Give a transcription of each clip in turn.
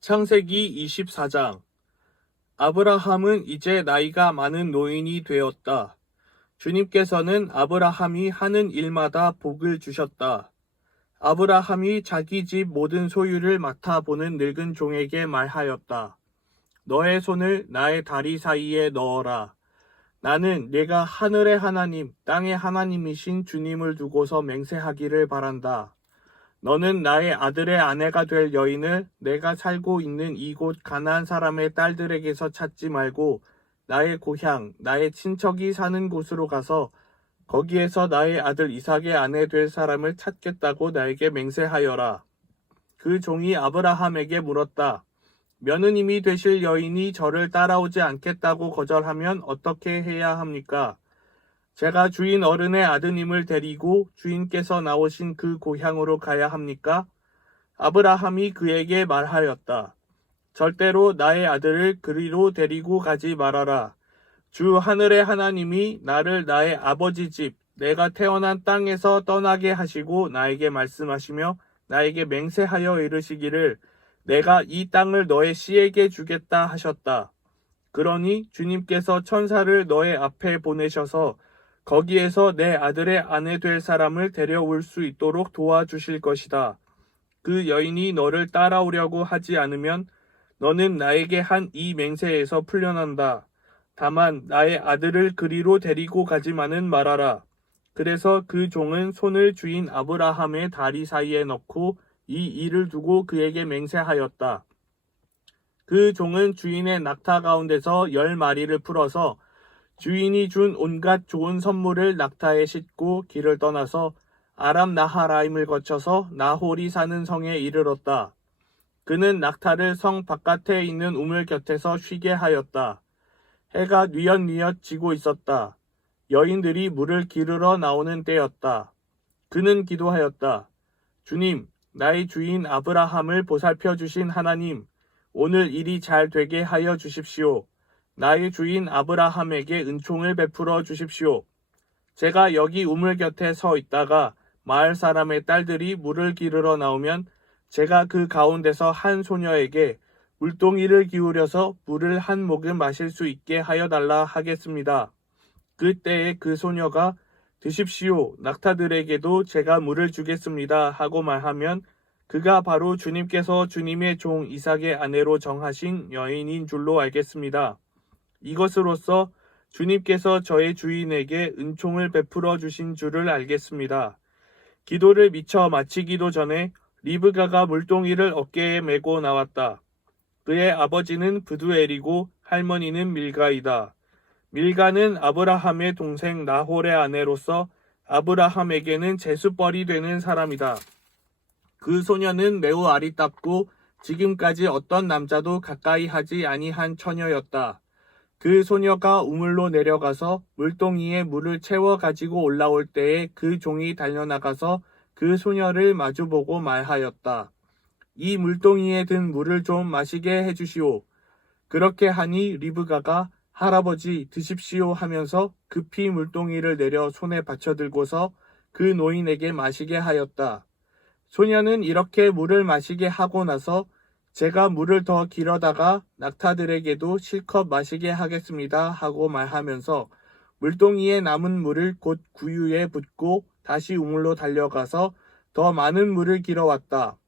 창세기 24장. 아브라함은 이제 나이가 많은 노인이 되었다. 주님께서는 아브라함이 하는 일마다 복을 주셨다. 아브라함이 자기 집 모든 소유를 맡아보는 늙은 종에게 말하였다. 너의 손을 나의 다리 사이에 넣어라. 나는 네가 하늘의 하나님, 땅의 하나님이신 주님을 두고서 맹세하기를 바란다. 너는 나의 아들의 아내가 될 여인을 내가 살고 있는 이곳 가나안 사람의 딸들에게서 찾지 말고 나의 고향, 나의 친척이 사는 곳으로 가서 거기에서 나의 아들 이삭의 아내 될 사람을 찾겠다고 나에게 맹세하여라. 그 종이 아브라함에게 물었다. 며느님이 되실 여인이 저를 따라오지 않겠다고 거절하면 어떻게 해야 합니까? 제가 주인 어른의 아드님을 데리고 주인께서 나오신 그 고향으로 가야 합니까? 아브라함이 그에게 말하였다. 절대로 나의 아들을 그리로 데리고 가지 말아라. 주 하늘의 하나님이 나를 나의 아버지 집, 내가 태어난 땅에서 떠나게 하시고 나에게 말씀하시며 나에게 맹세하여 이르시기를 내가 이 땅을 너의 씨에게 주겠다 하셨다. 그러니 주님께서 천사를 너의 앞에 보내셔서 거기에서 내 아들의 아내 될 사람을 데려올 수 있도록 도와주실 것이다. 그 여인이 너를 따라오려고 하지 않으면 너는 나에게 한 이 맹세에서 풀려난다. 다만 나의 아들을 그리로 데리고 가지만은 말아라. 그래서 그 종은 손을 주인 아브라함의 다리 사이에 넣고 이 일을 두고 그에게 맹세하였다. 그 종은 주인의 낙타 가운데서 10마리를 풀어서 주인이 준 온갖 좋은 선물을 낙타에 싣고 길을 떠나서 아람 나하라임을 거쳐서 나홀이 사는 성에 이르렀다. 그는 낙타를 성 바깥에 있는 우물 곁에서 쉬게 하였다. 해가 뉘엿뉘엿 지고 있었다. 여인들이 물을 기르러 나오는 때였다. 그는 기도하였다. 주님, 나의 주인 아브라함을 보살펴 주신 하나님, 오늘 일이 잘 되게 하여 주십시오. 나의 주인 아브라함에게 은총을 베풀어 주십시오. 제가 여기 우물 곁에 서 있다가 마을 사람의 딸들이 물을 기르러 나오면 제가 그 가운데서 한 소녀에게 물동이를 기울여서 물을 한 모금 마실 수 있게 하여 달라 하겠습니다. 그때에 그 소녀가 드십시오. 낙타들에게도 제가 물을 주겠습니다. 하고 말하면 그가 바로 주님께서 주님의 종 이삭의 아내로 정하신 여인인 줄로 알겠습니다. 이것으로써 주님께서 저의 주인에게 은총을 베풀어 주신 줄을 알겠습니다. 기도를 미처 마치기도 전에 리브가가 물동이를 어깨에 메고 나왔다. 그의 아버지는 브두엘이고 할머니는 밀가이다. 밀가는 아브라함의 동생 나홀의 아내로서 아브라함에게는 제수벌이 되는 사람이다. 그 소녀는 매우 아리답고 지금까지 어떤 남자도 가까이 하지 아니한 처녀였다. 그 소녀가 우물로 내려가서 물동이에 물을 채워 가지고 올라올 때에 그 종이 달려나가서 그 소녀를 마주보고 말하였다. 이 물동이에 든 물을 좀 마시게 해주시오. 그렇게 하니 리브가가 할아버지 드십시오 하면서 급히 물동이를 내려 손에 받쳐들고서 그 노인에게 마시게 하였다. 소녀는 이렇게 물을 마시게 하고 나서 제가 물을 더 길어다가 낙타들에게도 실컷 마시게 하겠습니다 하고 말하면서 물동이에 남은 물을 곧 구유에 붓고 다시 우물로 달려가서 더 많은 물을 길어왔다.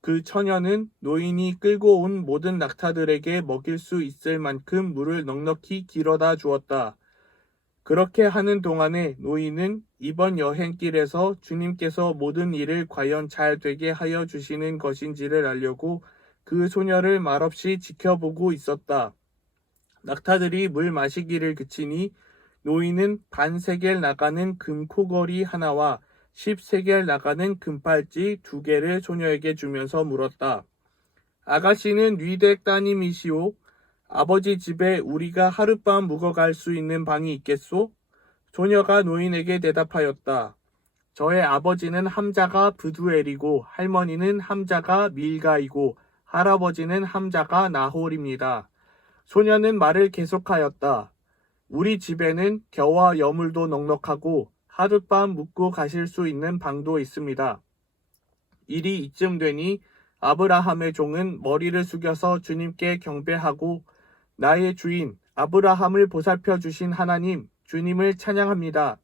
그 처녀는 노인이 끌고 온 모든 낙타들에게 먹일 수 있을 만큼 물을 넉넉히 길어다 주었다. 그렇게 하는 동안에 노인은 이번 여행길에서 주님께서 모든 일을 과연 잘 되게 하여 주시는 것인지를 알려고 그 소녀를 말없이 지켜보고 있었다. 낙타들이 물 마시기를 그치니 노인은 반세겔 나가는 금 코걸이 하나와 10세겔 나가는 금팔찌 2개를 소녀에게 주면서 물었다. 아가씨는 뉘댁 따님이시오? 아버지 집에 우리가 하룻밤 묵어갈 수 있는 방이 있겠소? 소녀가 노인에게 대답하였다. 저의 아버지는 함자가 브두엘이고 할머니는 함자가 밀가이고 할아버지는 함자가 나홀입니다. 소녀는 말을 계속하였다. 우리 집에는 겨와 여물도 넉넉하고 하룻밤 묵고 가실 수 있는 방도 있습니다. 일이 이쯤 되니 아브라함의 종은 머리를 숙여서 주님께 경배하고 나의 주인 아브라함을 보살펴 주신 하나님 주님을 찬양합니다.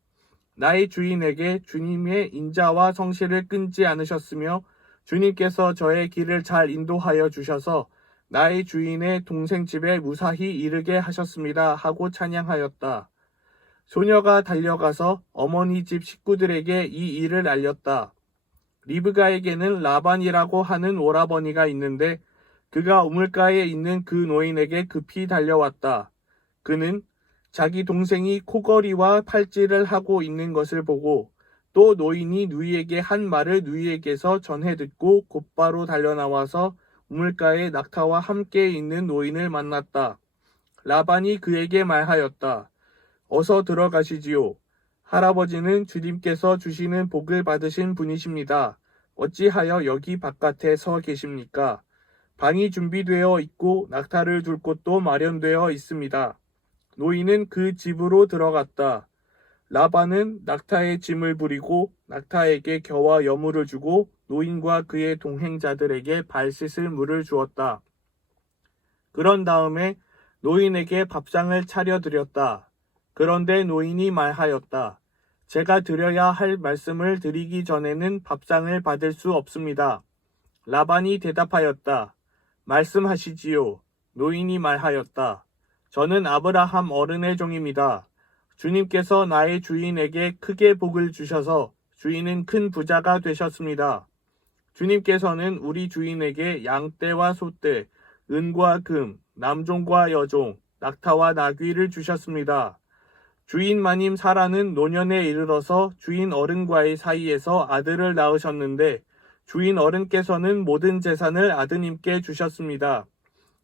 나의 주인에게 주님의 인자와 성실을 끊지 않으셨으며 주님께서 저의 길을 잘 인도하여 주셔서 나의 주인의 동생 집에 무사히 이르게 하셨습니다 하고 찬양하였다. 소녀가 달려가서 어머니 집 식구들에게 이 일을 알렸다. 리브가에게는 라반이라고 하는 오라버니가 있는데 그가 우물가에 있는 그 노인에게 급히 달려왔다. 그는 자기 동생이 코걸이와 팔찌를 하고 있는 것을 보고 또 노인이 누이에게 한 말을 누이에게서 전해 듣고 곧바로 달려나와서 우물가에 낙타와 함께 있는 노인을 만났다. 라반이 그에게 말하였다. 어서 들어가시지요. 할아버지는 주님께서 주시는 복을 받으신 분이십니다. 어찌하여 여기 바깥에 서 계십니까? 방이 준비되어 있고 낙타를 둘 곳도 마련되어 있습니다. 노인은 그 집으로 들어갔다. 라반은 낙타의 짐을 부리고 낙타에게 겨와 여물을 주고 노인과 그의 동행자들에게 발 씻을 물을 주었다. 그런 다음에 노인에게 밥상을 차려드렸다. 그런데 노인이 말하였다. 제가 드려야 할 말씀을 드리기 전에는 밥상을 받을 수 없습니다. 라반이 대답하였다. 말씀하시지요. 노인이 말하였다. 저는 아브라함 어른의 종입니다. 주님께서 나의 주인에게 크게 복을 주셔서 주인은 큰 부자가 되셨습니다. 주님께서는 우리 주인에게 양떼와 소떼, 은과 금, 남종과 여종, 낙타와 나귀를 주셨습니다. 주인 마님 사라는 노년에 이르러서 주인 어른과의 사이에서 아들을 낳으셨는데 주인 어른께서는 모든 재산을 아드님께 주셨습니다.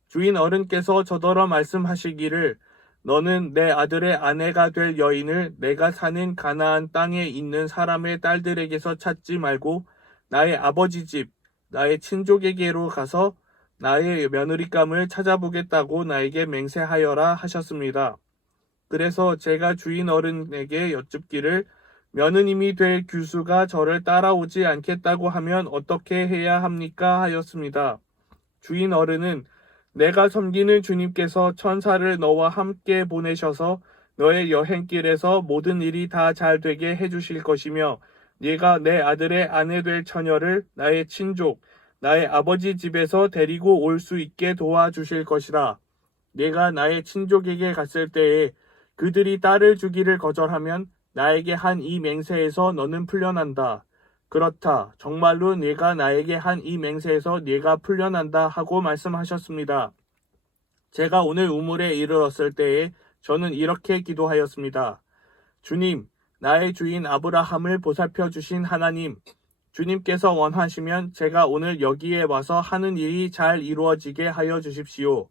주인 어른께서 저더러 말씀하시기를 너는 내 아들의 아내가 될 여인을 내가 사는 가나안 땅에 있는 사람의 딸들에게서 찾지 말고 나의 아버지 집, 나의 친족에게로 가서 나의 며느리감을 찾아보겠다고 나에게 맹세하여라 하셨습니다. 그래서 제가 주인 어른에게 여쭙기를 며느님이 될 규수가 저를 따라오지 않겠다고 하면 어떻게 해야 합니까? 하였습니다. 주인 어른은 내가 섬기는 주님께서 천사를 너와 함께 보내셔서 너의 여행길에서 모든 일이 다 잘 되게 해주실 것이며 네가 내 아들의 아내 될 처녀를 나의 친족, 나의 아버지 집에서 데리고 올 수 있게 도와주실 것이라. 내가 나의 친족에게 갔을 때에 그들이 딸을 주기를 거절하면 나에게 한 이 맹세에서 너는 풀려난다. 그렇다. 정말로 네가 나에게 한 이 맹세에서 네가 풀려난다 하고 말씀하셨습니다. 제가 오늘 우물에 이르렀을 때에 저는 이렇게 기도하였습니다. 주님, 나의 주인 아브라함을 보살펴 주신 하나님, 주님께서 원하시면 제가 오늘 여기에 와서 하는 일이 잘 이루어지게 하여 주십시오.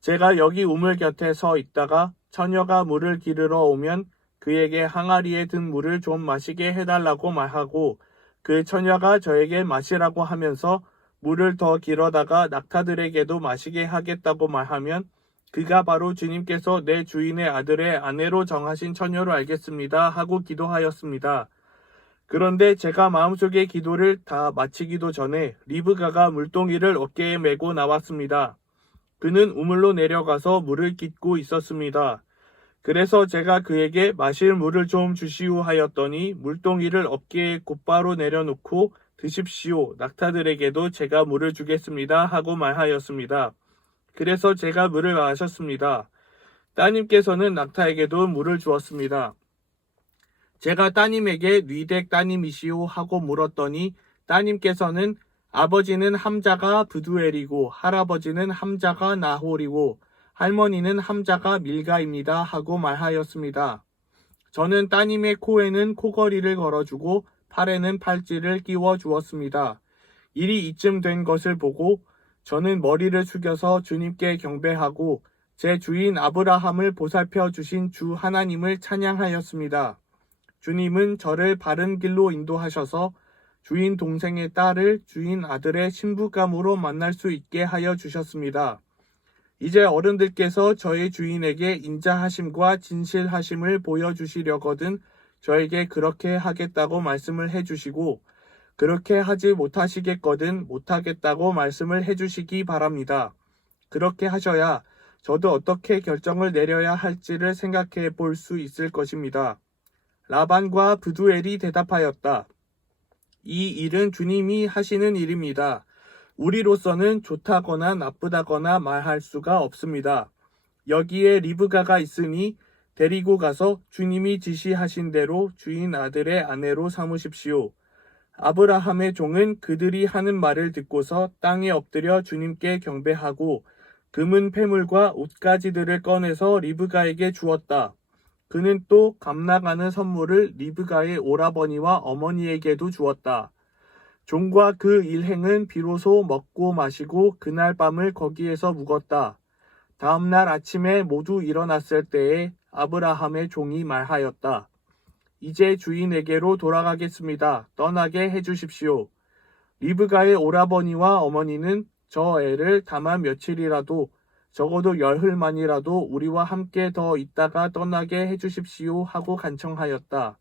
제가 여기 우물 곁에 서 있다가 처녀가 물을 기르러 오면 그에게 항아리에 든 물을 좀 마시게 해달라고 말하고 그 처녀가 저에게 마시라고 하면서 물을 더 길어다가 낙타들에게도 마시게 하겠다고 말하면 그가 바로 주님께서 내 주인의 아들의 아내로 정하신 처녀로 알겠습니다 하고 기도하였습니다. 그런데 제가 마음속의 기도를 다 마치기도 전에 리브가가 물동이를 어깨에 메고 나왔습니다. 그는 우물로 내려가서 물을 깃고 있었습니다. 그래서 제가 그에게 마실 물을 좀 주시오 하였더니 물동이를 어깨에 곧바로 내려놓고 드십시오. 낙타들에게도 제가 물을 주겠습니다 하고 말하였습니다. 그래서 제가 물을 마셨습니다. 따님께서는 낙타에게도 물을 주었습니다. 제가 따님에게 뉘댁 따님이시오 하고 물었더니 따님께서는 아버지는 함자가 브두엘이고 할아버지는 함자가 나홀이고 할머니는 함자가 밀가입니다 하고 말하였습니다. 저는 따님의 코에는 코걸이를 걸어주고 팔에는 팔찌를 끼워 주었습니다. 일이 이쯤 된 것을 보고 저는 머리를 숙여서 주님께 경배하고 제 주인 아브라함을 보살펴 주신 주 하나님을 찬양하였습니다. 주님은 저를 바른 길로 인도하셔서 주인 동생의 딸을 주인 아들의 신부감으로 만날 수 있게 하여 주셨습니다. 이제 어른들께서 저의 주인에게 인자하심과 진실하심을 보여주시려거든 저에게 그렇게 하겠다고 말씀을 해주시고 그렇게 하지 못하시겠거든 못하겠다고 말씀을 해주시기 바랍니다. 그렇게 하셔야 저도 어떻게 결정을 내려야 할지를 생각해 볼 수 있을 것입니다. 라반과 브두엘이 대답하였다. 이 일은 주님이 하시는 일입니다. 우리로서는 좋다거나 나쁘다거나 말할 수가 없습니다. 여기에 리브가가 있으니 데리고 가서 주님이 지시하신 대로 주인 아들의 아내로 삼으십시오. 아브라함의 종은 그들이 하는 말을 듣고서 땅에 엎드려 주님께 경배하고 금은 패물과 옷가지들을 꺼내서 리브가에게 주었다. 그는 또 감나가는 선물을 리브가의 오라버니와 어머니에게도 주었다. 종과 그 일행은 비로소 먹고 마시고 그날 밤을 거기에서 묵었다. 다음 날 아침에 모두 일어났을 때에 아브라함의 종이 말하였다. 이제 주인에게로 돌아가겠습니다. 떠나게 해주십시오. 리브가의 오라버니와 어머니는 저 애를 다만 며칠이라도 적어도 열흘만이라도 우리와 함께 더 있다가 떠나게 해주십시오 하고 간청하였다.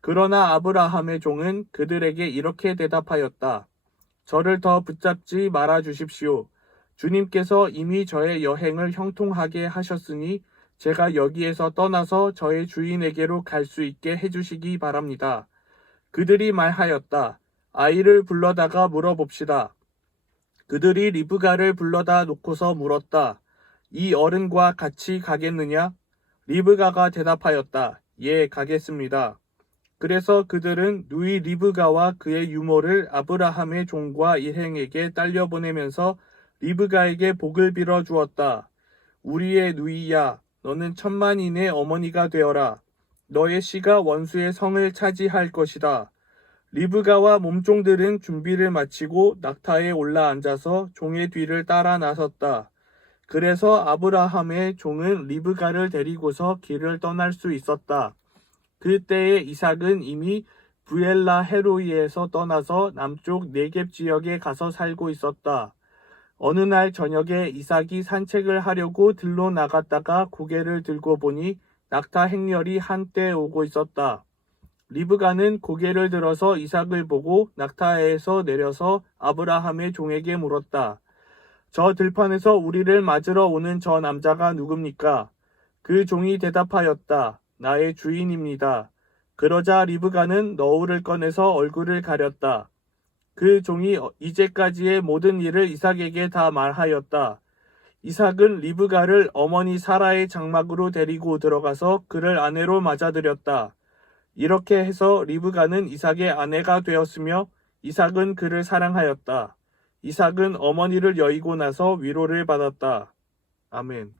그러나 아브라함의 종은 그들에게 이렇게 대답하였다. 저를 더 붙잡지 말아 주십시오. 주님께서 이미 저의 여행을 형통하게 하셨으니 제가 여기에서 떠나서 저의 주인에게로 갈 수 있게 해주시기 바랍니다. 그들이 말하였다. 아이를 불러다가 물어봅시다. 그들이 리브가를 불러다 놓고서 물었다. 이 어른과 같이 가겠느냐? 리브가가 대답하였다. 예, 가겠습니다. 그래서 그들은 누이 리브가와 그의 유모를 아브라함의 종과 일행에게 딸려보내면서 리브가에게 복을 빌어 주었다. 우리의 누이야, 너는 천만인의 어머니가 되어라. 너의 씨가 원수의 성을 차지할 것이다. 리브가와 몸종들은 준비를 마치고 낙타에 올라앉아서 종의 뒤를 따라 나섰다. 그래서 아브라함의 종은 리브가를 데리고서 길을 떠날 수 있었다. 그때에 이삭은 이미 부엘라 헤로이에서 떠나서 남쪽 네겝 지역에 가서 살고 있었다. 어느 날 저녁에 이삭이 산책을 하려고 들로 나갔다가 고개를 들고 보니 낙타 행렬이 한때 오고 있었다. 리브가는 고개를 들어서 이삭을 보고 낙타에서 내려서 아브라함의 종에게 물었다. 저 들판에서 우리를 맞으러 오는 저 남자가 누굽니까? 그 종이 대답하였다. 나의 주인입니다. 그러자 리브가는 너울을 꺼내서 얼굴을 가렸다. 그 종이 이제까지의 모든 일을 이삭에게 다 말하였다. 이삭은 리브가를 어머니 사라의 장막으로 데리고 들어가서 그를 아내로 맞아들였다. 이렇게 해서 리브가는 이삭의 아내가 되었으며 이삭은 그를 사랑하였다. 이삭은 어머니를 여의고 나서 위로를 받았다. 아멘.